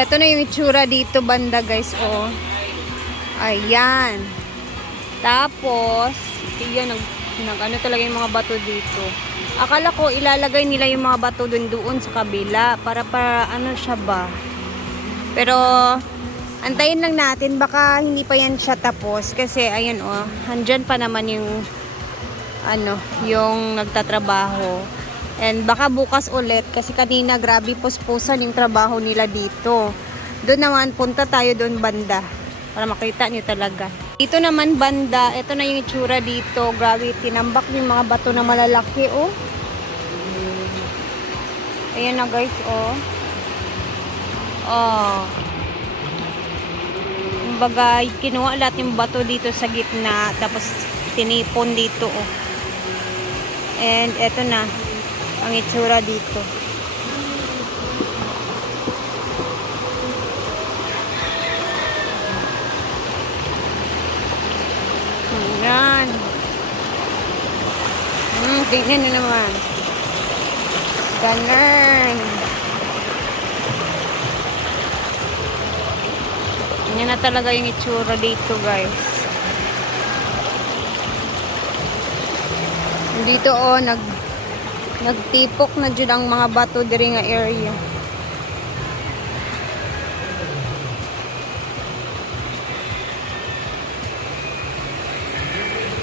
ito na yung itsura dito banda guys, oh. Ayan. Tapos, yan, ano talaga yung mga bato dito. Akala ko ilalagay nila yung mga bato doon sa kabila para ano siya ba. Pero antayin lang natin, baka hindi pa yan siya tapos kasi ayun oh, andyan pa naman yung yung nagtatrabaho. And baka bukas ulit kasi kanina grabe puspusan yung trabaho nila dito. Doon naman punta tayo doon banda para makita niyo talaga. Dito naman banda, ito na yung itsura dito. Grabe, tinambak yung mga bato na malalaki, oh. Ayan na guys, oh. Oh. Kumbaga, kinuha lahat yung bato dito sa gitna, tapos tinipon dito, oh. And eto na ang itsura dito. Ayan. Tingnan nyo naman. Ganun. Yan na talaga yung itsura dito, guys. Dito, oh, nagtipok na dyan ang mga bato diri nga area.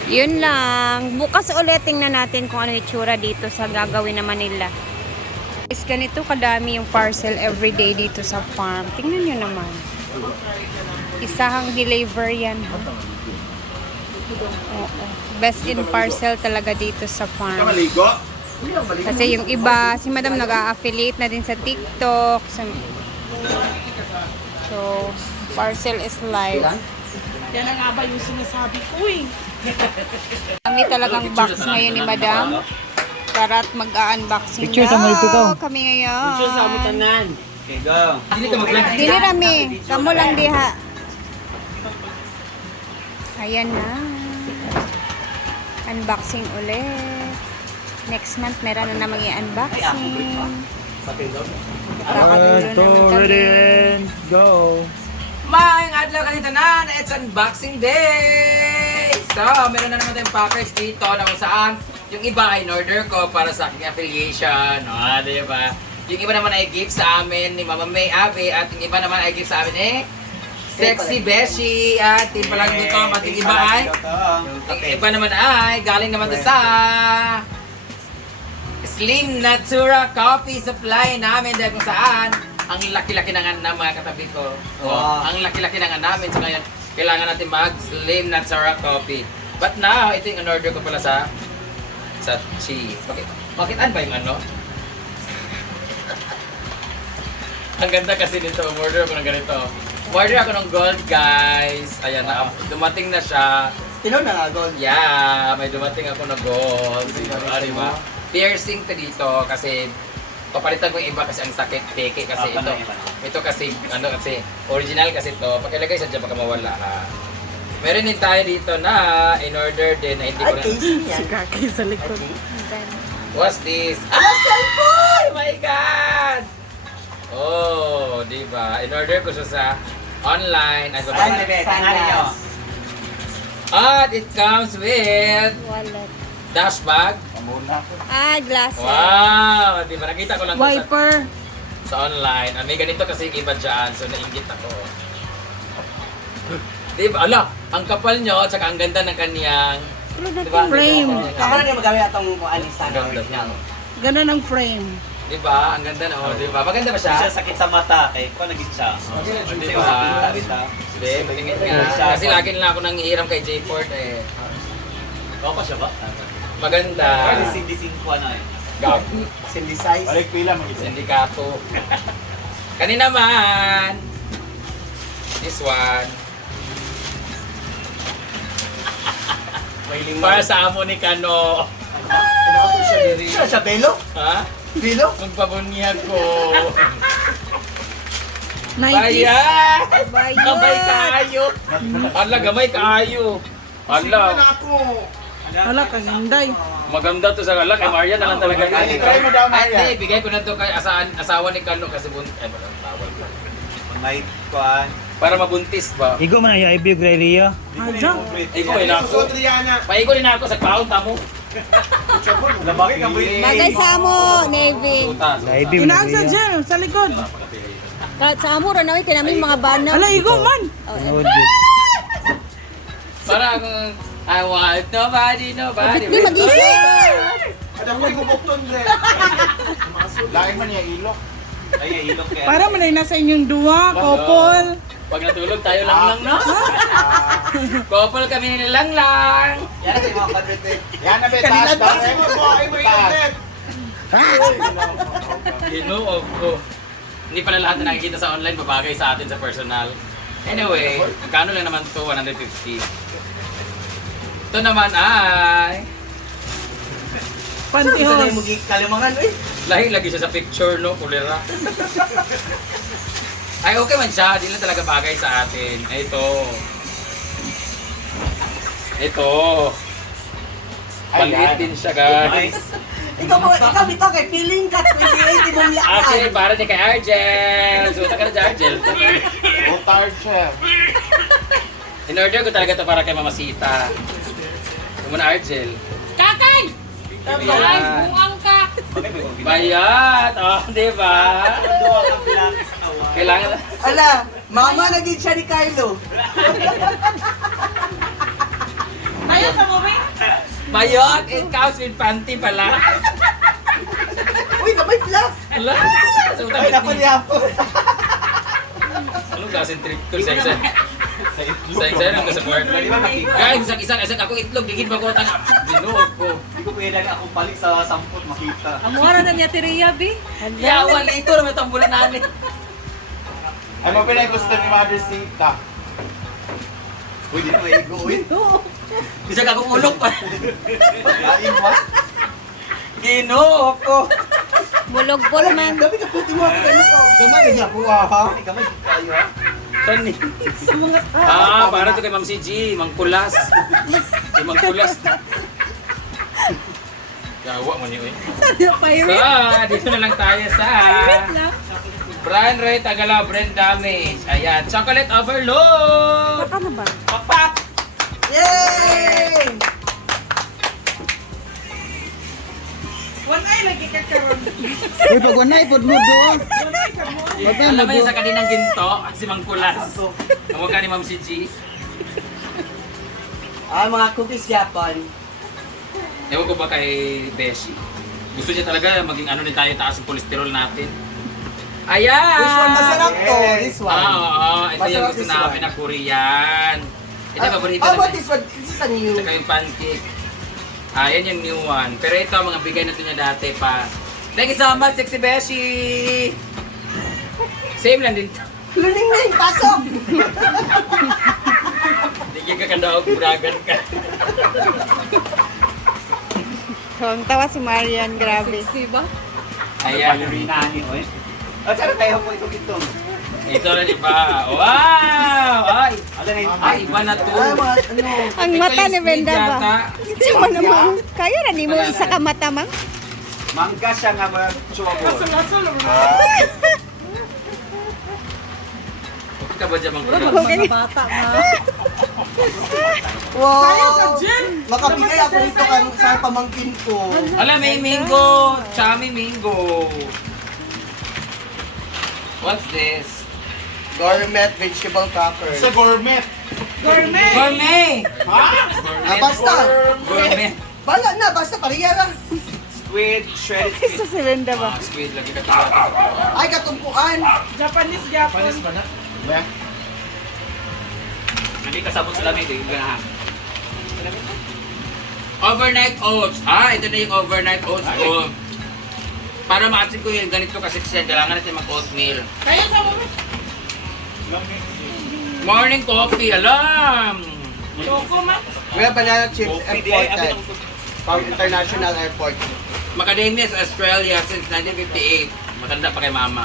Yun lang. Bukas ulit tingnan natin kung ano itsura dito sa gagawin naman nila. Guys, ganito kadami yung parcel everyday dito sa farm. Tingnan nyo naman. Isahang deliver yan. Oo. Best in parcel talaga dito sa farm. Kasi yung iba, si madam nag-a-affiliate na din sa TikTok. So, parcel is live. Yan ang nga ba yung sinasabi ko eh. Kami talagang box ngayon ni madam. Para at mag-unboxing Picture sa mga ito. Kami ngayon. Picture sa mo tanan. Okay, go. Dili rami. Kamu lang diha. Ayan na. Unboxing ulit. Next month meron na namang i-unboxing. Ready and go. Maayong adlaw kanito na, it's unboxing day! So, meron na naman tayong package dito na kung saan yung iba ay in-order ko para sa aking affiliation. O, diba? Yung iba naman ay gift sa amin ni Mama May Abe at yung iba naman ay gift sa amin ni Sexy Beshi. At yung palang dito, at yung iba ay yung iba naman ay galing naman doon sa Slim Natura Coffee Supply namin dahil kung saan ang laki-laki na nga ng mga katabi ko. Oh, ang laki-laki na nga namin. So ngayon, kailangan natin mag-Slim Natura Coffee. But now, ito yung in-order ko pala sa cheese. Bakit ano ba yung ano? Ang ganda kasi nito. Order ako ng ganito. Order ako ng gold, guys. Ayan na. Dumating na siya. Tino na nga, gold. Yeah, may dumating ako na gold. Diba? Piercing to dito kasi papalitan ko yung iba kasi ang sakit peke kasi ito kasi ano kasi original kasi ito pagilagay sa dyan baka mawala ha. Meron din tayo dito na in order din na hindi ko Ay, casing yan. kaki sa likod. Okay. What's this? Cellphone! My God! Oh, di ba? In order ko siya sa online. At it comes with Wallet. dash bag. Glasses. Wow! Di ba? Nakita ko lang to Wiper. sa online. May ganito kasi yung iba dyan. So, nainggit ako. Di ba? Ala! Ang kapal nyo at saka ang ganda ng kaniyang diba? Frame. Ako na din magawin itong alisan. Ang ganda niya. Ganun ang frame. Di ba? Ang ganda na. Oh, di ba? Maganda ba siya? Siya sakit sa mata kay ko naging siya. Di ba? Di, tingin nga. Kasi lagi nila ako nang hihiram kay J-Port eh. Ako pa siya ba? Maganda. Dising ko ano eh. Gag. Synthesize. Balik pila mag-isa. Sindikato. Kanina man. This one. Para sa amo ni Kano. Siya, belo? Ha? Belo? Magpabunyag ko. 90s. Bayan! Bayan. Gamay kaayo. Ala, gamay kaayo. Ala. Wala kang hinday. Maganda to sa galak. Kay Maria na lang talaga. Try mo daw, Maria. Ay, bigay ko na to kay asawa ni Kano kasi ay, walang tawag. May kuan. Para mabuntis ba? Igo man ay ibig kay Ria. Ikaw ay nako. Paigo din ako sa paon tamo. Lamaki ka ba? Bagay sa amo, Navy. Ibig Inaan sa dyan, sa likod. Kahit sa amo, Ranawi, kinaming mga bana. Ala, igo man. Tanood gid. Parang I want nobody. Di mag-isip. Lain man niya ilok. Ay ilok kaya. Para man ay nasa inyong duwa, couple. Pag natulog tayo lang no? Couple kami nilang lang. Yan sa mga kadrete. Yan na betas ba? Ginoo ko. Hindi pala lahat na nakikita sa online babagay sa atin sa personal. Anyway, magkano lang naman to? 150. Ito naman ay Saan Pantihos. mo kalimangan, eh? lahi lagi siya sa picture, no? Kulera. Ay, okay man siya. Di lang talaga bagay sa atin. Ito. Maliit din siya, guys. Ikaw bitaw kay feeling ka 28 mong Actually, lakad. para di kay Argel. Suta ka na dyan, Argel. Utard siya. In-order ko talaga to para kay Mama Sita. Ito muna, Argel. Kakay! Ayan. Buang ka! Bayat! Oh, di ba? Kailangan... Ala, mama naging siya ni Carlo. Ayaw sa mo, Bayot! It comes with panty pala. Uy, namay pala. Ala! Suta Ay, naku niya ako. Anong gasin trip to sa isa? Sa isa lang sa kwarto. Guys, isang ako itlog, digid ba ko tanga? Binuog ko. Hindi ko pwede akong balik sa sampot makita. Amuara na niya tiriya, bi. Yawan na ito, naman tambulan namin. Ay mo pinay gusto ni Mother Sita. Uy, di na may igo, uy. Bisa ka kong ulok pa. Lain mo. Ginoo ko. Bulog-bol man. Dami ka puti mo ako ganito. Gamay niya po, ha? Gamay kayo, ha? Tani. Para to kay Ma'am CG, Mangkulas. Kay Mangkulas. Gawa mo niyo eh. Dito na lang tayo sa Brian Ray Tagala Brand Damage. Ayan, Chocolate Overload. Ano ba? Pakpak! Yay! One eye lagi ka karon. Uy, pag wanay, pod mo doon. Alam mo yun sa kaninang ginto, si Mangkulas. Tawag ka ni Ma'am CG. Mga cookies Japan. Ewan ko ba kay Beshi? Gusto niya talaga maging ano din tayo, taas yung cholesterol natin. Ayan! This one, masarap to. This one. Oo. Ito yung Masarap gusto this namin one. na Korean. Ito yung paborito How about namin. this one? This is a new. Saka yung pancake. Yan yung new one. Pero ito, mga bigay na ito niya dati pa. Thank you so much, Sexy Beshi! Same lang din. Luning-ning, pasok! Hindi ka kandaog, buragan ka. Tawa si Marian, grabe. Sexy ba? Ayan. Ballerinahin, oy. At saan tayo po itong. Ito na iba. Wow! Ay! Ay, iba na to. Ay, mga ano. Ang Ito mata yung ni squid Benda ba? yata. Hindi mo naman. Kaya na, di mo isa ka mata, mang. Mangga siya nga ba? Chubabon. Lasol-lasol. Okay ka ba dyan, Mangkulas? Okay. Bata na. Wow! Sayang sa gin. Makabigay ako nito sa pamangkin ko. Alam, may mango. Chami mango. What's this? Gourmet vegetable crackers. Sa gourmet. Gourmet. Gourmet! Basta. Gourmet. Bala na, basta pariya lang. Squid, shredded Isa squid. si Benda ba? Squid lagi ka ito. Ay, katumpuan. Japanese Japon. Ba? Hindi ka sabon sa lamig. Ganahan. Overnight oats. Ito na yung overnight oats ko. Para ma-achieve ko yung ganito kasi kailangan natin mag-oatmeal. Kaya sa mo. Morning coffee, alam! Choco man. We have banana chips Coffee di ay imported from international airport. Macadamia sa Australia since 1958. Matanda pa kay mama.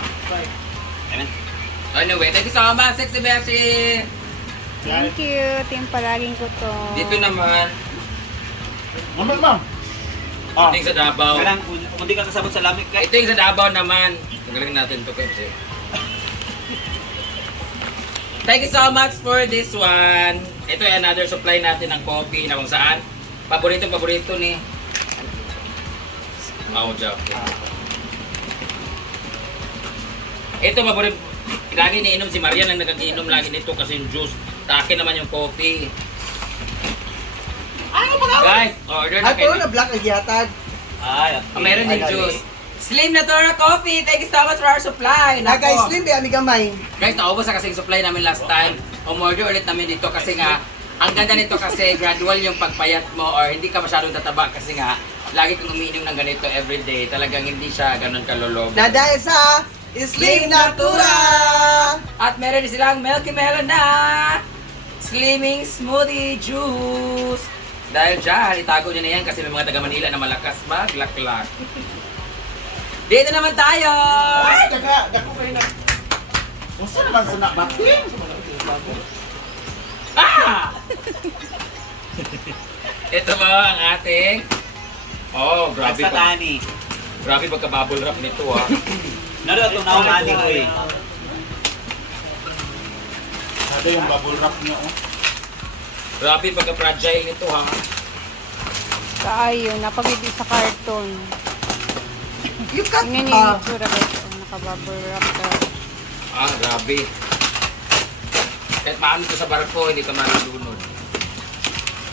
Amen. Anyway, thank you so much, Sexy Beshi! Thank you. Team palaging ko to. Dito naman, Naman, ma'am. ito yung sa Davao. Kailang, kung di ka kasabot sa lamig ka. Ito yung sa Davao naman. Tanggalin natin ito kasi. Thank you so much for this one. Ito ay another supply natin ng coffee na kung saan paborito ni Mau Jack. Ito paborito. Lagi niinom si Marian ang nagkakiinom lagi nito kasi yung juice. Sa akin naman yung coffee. Guys, order na Ako kayo. na black nagyatag. Meron din juice. Slim na Tora Coffee. Thank you so much for our supply. Na Nako. guys, slim ba amiga may. Guys, naubos na kasi yung supply namin last time. Umorder ulit namin dito kasi nga, ang ganda nito kasi gradual yung pagpayat mo or hindi ka masyadong tataba kasi nga, lagi kang umiinom ng ganito everyday. Talagang hindi siya ganun kalulog. Na dahil sa Slim Natura. At meron din silang Milky Melon na Slimming Smoothie Juice. Dahil dyan, itago nyo na yan kasi may mga taga Manila na malakas maglaklak. Dito naman tayo! Ay, dako kayo na. Musta naman sa nakbating? Ah! Ito ba ang ating... Oh, grabe Sa pa. tani. Grabe pagka-bubble wrap nito ah. Naro ito na umani ko eh. Ano yung bubble wrap niyo, oh? Grabe pagka-fragile nito ha. Kaayo, napamili sa karton. You cut Tingnan niyo yung itsura guys. Oh, nakabubble wrap ka. Ah, grabe. Kahit maano ito sa barko, hindi ka malulunod.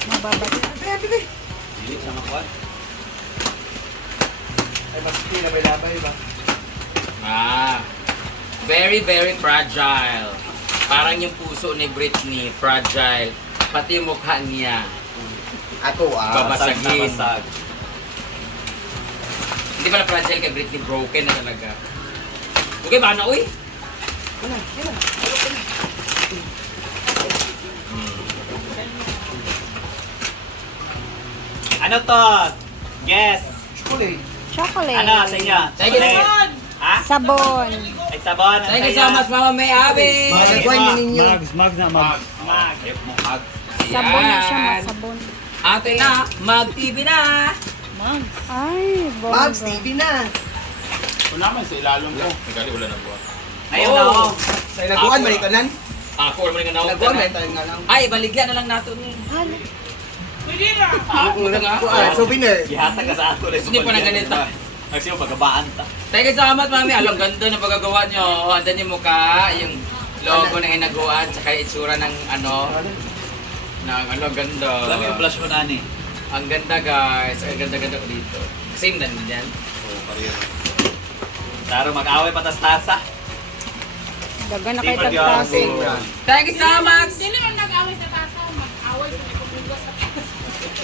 Mababas. Dili sa makuha. Ay, mas na may labay ba? Ah, very, very fragile. Parang yung puso ni Britney, fragile. Pati yung mukha niya. Ako Babasagin. Basag na basag. Hindi pala fragile kay Britney, broken na talaga. Okay ba na, uy? Ano to? Guess. Chocolate. Chocolate. Ano sa inyo? Thank you. Chocolate. Ha? Sabon. Ay sabon. Thank you so much, Mama May Abi. Malagwan mo ninyo. Mag. Ayok mo mag. Sabon na siya, Yan. masabon. Ate na, mag-TV na. Ay, Mags, bongga. TV na. Kung naman sa ilalong ko. Nagali wala ng buwan. Ngayon na ako. Sa ilaguan, may tanan. Ako, wala mo nga Ilaguan, may na. tanan nga lang. Ay, baligyan na lang nato ni. Pwede na. Ito nga. Souvenir. Gihatag ka sa ako. Hindi pa na ganito. Nagsiyo pagkabaan ta. Thank you so much, Mami. Alam, ganda na pagkagawa nyo. Handa niyo mukha, yung logo ng inaguan, tsaka yung itsura ng ano, ng ano, ganda. Alam mo yung blush mo na ni. Ang ganda, guys. Ang ganda-ganda ko dito. Same na din yan. Taro mag-away patas-tasa. Daga na Di kay pa tagtasig. gyapon. Thank you so much! Hindi naman nag-away sa tasa. Mag-away sa nagpupunta sa tasa.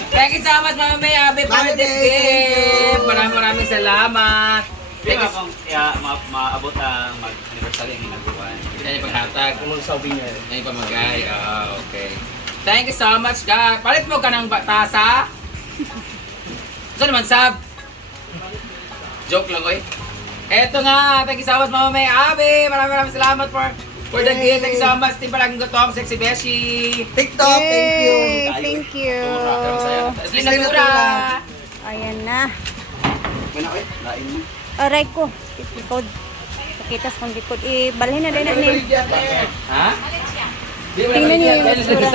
Thank you so much, Mama May Abi, for Mami this May, thank gift! you. Maraming salamat! Di ba kung maabot ang mag-anniversary ang hinaguan? Yan yung panghatag. Kung souvenir. Yan yung pamagay. Ah, okay. Thank you so much, guys. Palit mo ka ng tasa. Saan naman, Sab? Joke lang, oy. Eto nga, thank you so much, Mama May Abi. Maraming salamat for the gift. Thank you so much. Team Palaging Gutom, Sexy Beshi. TikTok, thank you. Yay! Thank you. Slim Natura. Ayan na. Mana ko eh? Lain mo. Aray ko. Likod. Pakitas kong likod. Balhin na din na ni. Ha? Tingnan niyo yung itsura.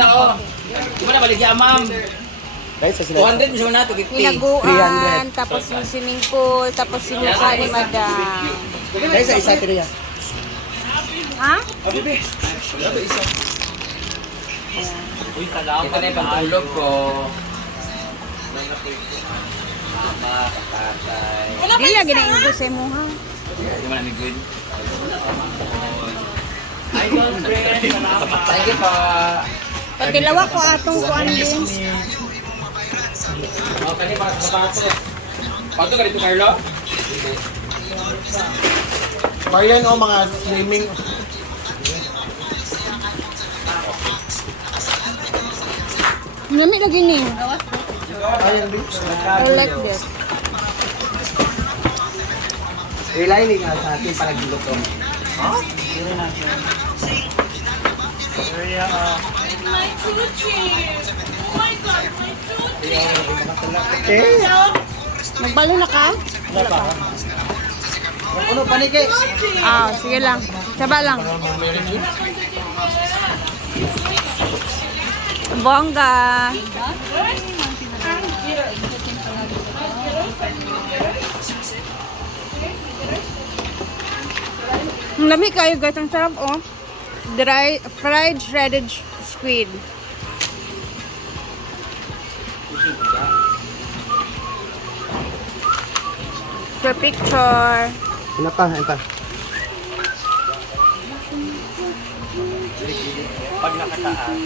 Di ba na baligya, ma'am? Guys, sa 200 mo na ito, 50. Hinaguan, tapos yung swimming pool, tapos yung mukha ni Madam. Guys, sa isa tira. Ha? Uy, salamat. Ito na yung pantulog ko. Mama, kakatay. Hindi na ginainggo sa mo ha. Di ba namin good? Idol friend, salamat. Thank you po. Pagdilawa ko atong kuan din. Oh, kani para sa sapatos. Pato ka dito, Carlo? Marian o mga swimming. Nami lagi ni. Ayan, bitch. I like this. Relining nga sa ating panagilutom. My chuchi. Oh my God, my chuchi. Eh, Nagbalo na ka? Wala pa. ano panike? Ah, sige lang. Saba lang. Bongga! Ang dami kayo guys, ang sarap oh. Fried shredded squid. For picture. Ito. Pag nakataan,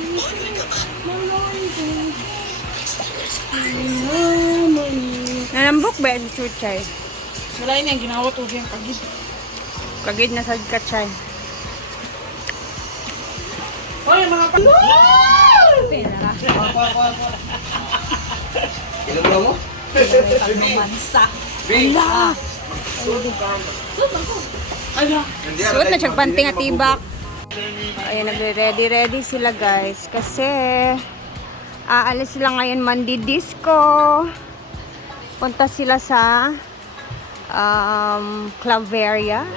Nalambok ba yung chuchay? Wala yun yung ginawa to yung kagid. Kagid na sad ka chay. Hoy, mga palo! Ilan mo? Suot na siyang panting at tibak. Ayan, nagre-ready sila guys. Kasi, aalis sila ngayon mandi-disco. Punta sila sa Claveria,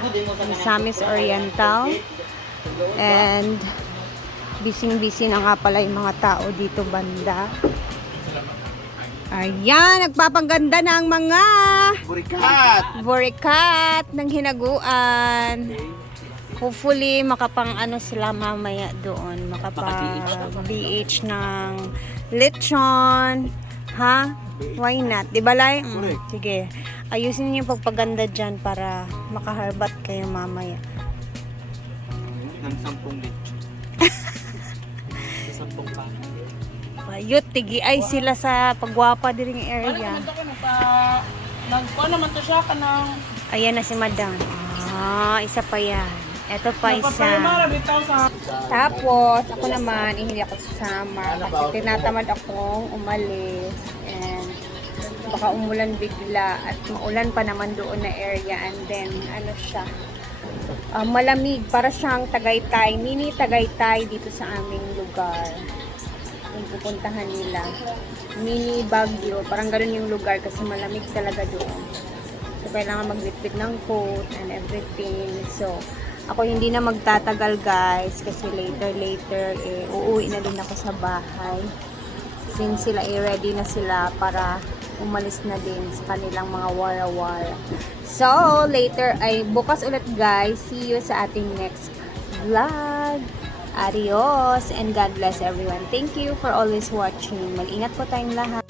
Misamis Oriental. And, busy-busy na nga pala yung mga tao dito banda. Ayan, nagpapaganda na ang mga burikat ng hinaguan. Hopefully, makapang ano sila mamaya doon. Makapag-BH ng lechon. Ha? Why not? Diba, Lai? Sige. Ayusin niyo yung pagpaganda dyan para makaharbat kayo mamaya. ng 10 litro. Sa 10 pa. Bayot, tigi ay sila sa pagwapa din ng area. Nagkuha naman to siya ka ng... Ayan na si Madam. Isa pa yan. Ito pa isa. bitaw sa... Tapos, ako naman, hindi ako sasama kasi tinatamad akong umalis and baka umulan bigla at maulan pa naman doon na area and then, ano siya, malamig. Para siyang Tagaytay, mini Tagaytay dito sa aming lugar. Yung pupuntahan nila. Mini Baguio, parang ganun yung lugar kasi malamig talaga doon. So, kailangan maglitpit ng coat and everything. So, ako hindi na magtatagal guys kasi later uuwi na din ako sa bahay. Since sila ready na sila para umalis na din sa kanilang mga wara-wara. So, later ay bukas ulit guys. See you sa ating next vlog. Adios and God bless everyone. Thank you for always watching. Mag-ingat po tayong lahat.